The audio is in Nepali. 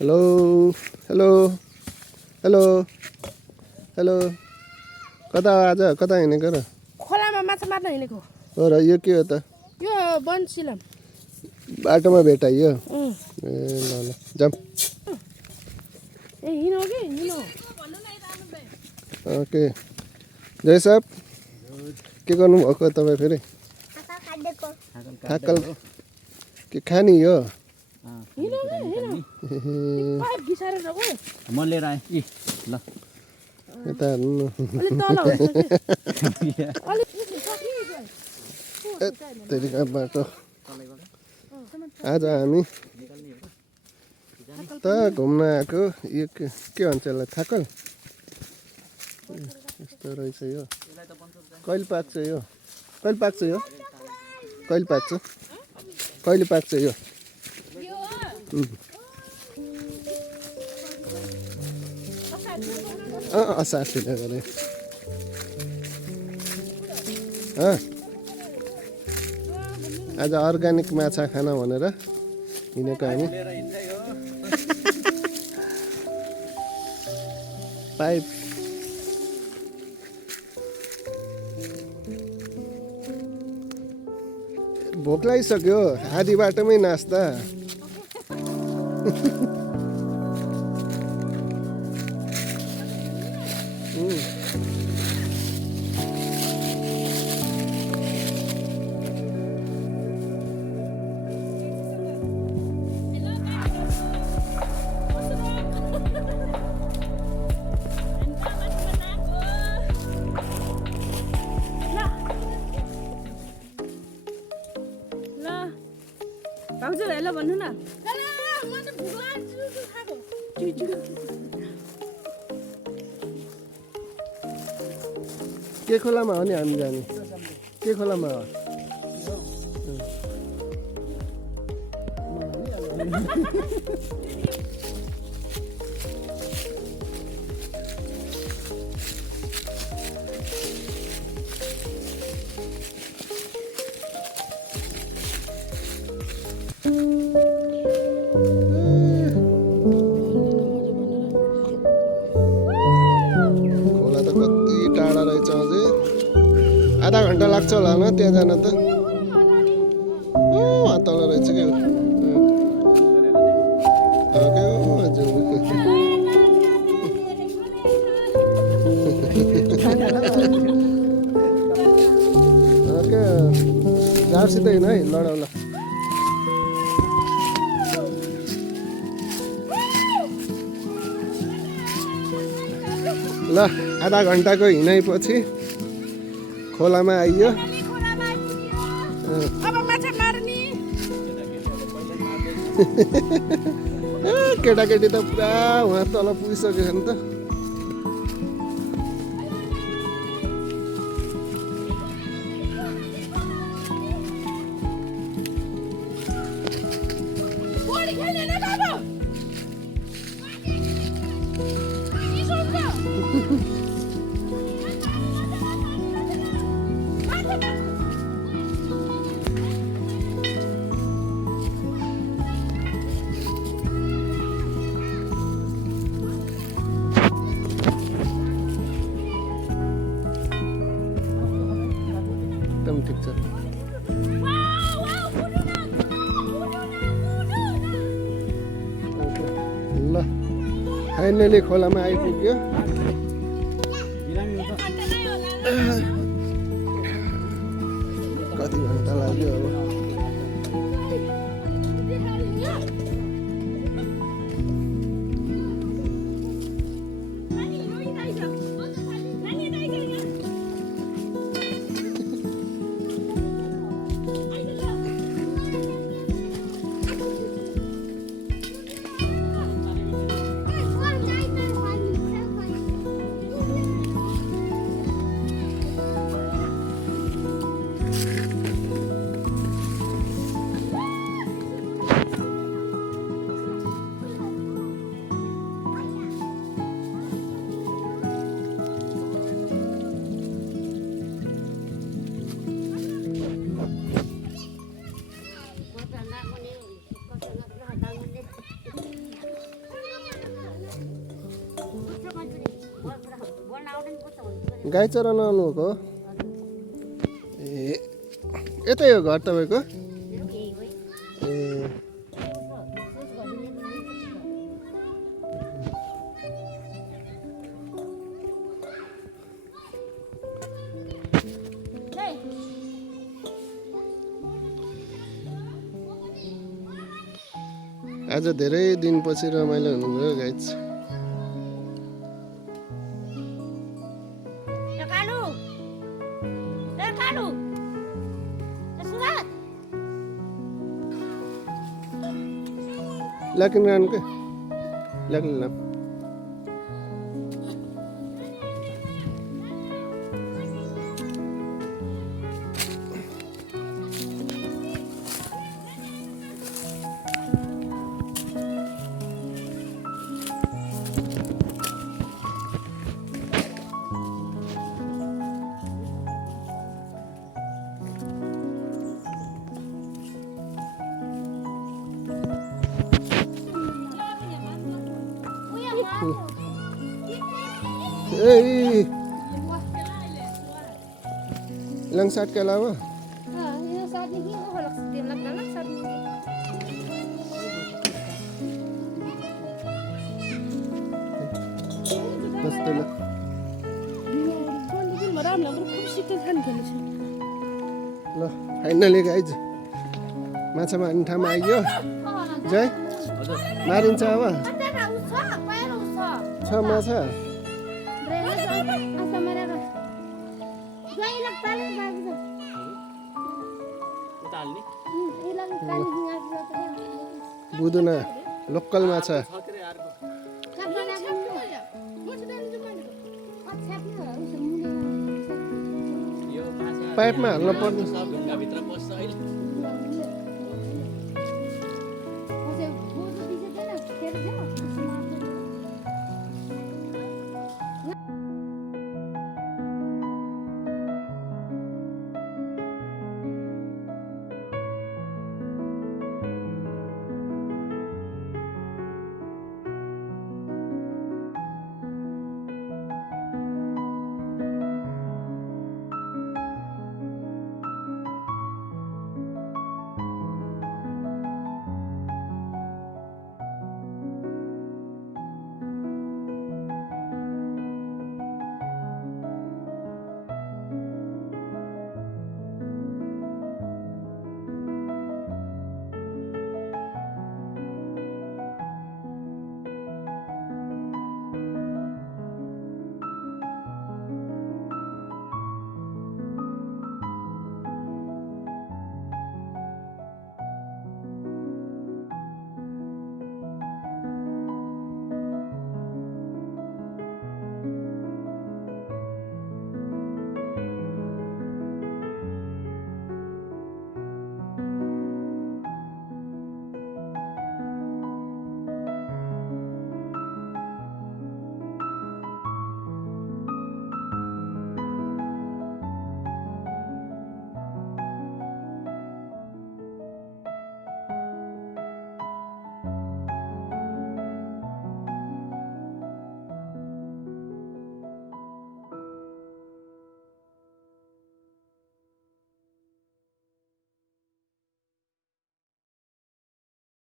हेलो हेलो हेलो हेलो कता आज कता हिँडेको र खोलामा माछा मार्न हिँडेको हो र यो के हो त यो बनसिलम बाटोमा भेटाइयो ए उम्, ल ल जाम ए हिँडो कि हिँडो ओके जय साहब के गर्नु भएको तपाईँ फेरि थाकल के खाने हो हिँडो कि हिँडो पाइप घिसारेर गयो म लिएर आएँ ल यता हेर्नु न अलिक तल हुन्छ कि अलिक सकियो त्यतिका बाटो आज हामी त घुम्न आएको यो के भन्छ यसलाई थाकल यस्तो रहेछ यो कहिले पाक्छ यो कहिले पाक्छ यो कहिले पाक्छ कहिले पाक्छ यो असारतिर गरे आज अर्ग्यानिक माछा खान भनेर हिँडेको हामी पाइप भोक लागिसक्यो आधी बाटोमै नास्ता भाउजूलाई ल भन्नु न के खोलामा हो नि हामी जाने के खोलामा हो खोला त कति टाढा रहेछ अझै आधा घन्टा लाग्छ होला न त्यहाँ जान त वहाँ तल रहेछ क्या झारसित हिँड है लडाउला ल आधा घन्टाको हिँडाइपछि खोलामा आइयो अब माछा मार्ने केटाकेटी त पुरा उहाँ तल पुगिसकेको छ नि त गोली खेल्ने न बाबु एकदम ठिक छ ल फाइनली खोलामा आइपुग्यो कति घन्टा लाग्यो अब गाई चराउन आउनुभएको हो? ए यतै हो घर तपाईँको? ए आज धेरै दिनपछि रमाइलो हुनुभयो गाइज। लेकिन रान के लेकिन ना Ilang saat ka lawa? Yung saat ni Hino, halak sa dinlag na lang saat ni Hino. Basta lang. Marami lang, pero kung sikilhan ka na siya. ल फाइनली गाइज माछा मार्ने ठाउँ आइयो। जय मारिन्छ अब? छ माछा? बुदुना लोकल माछा। पाइपमा हाल्न पर्ने।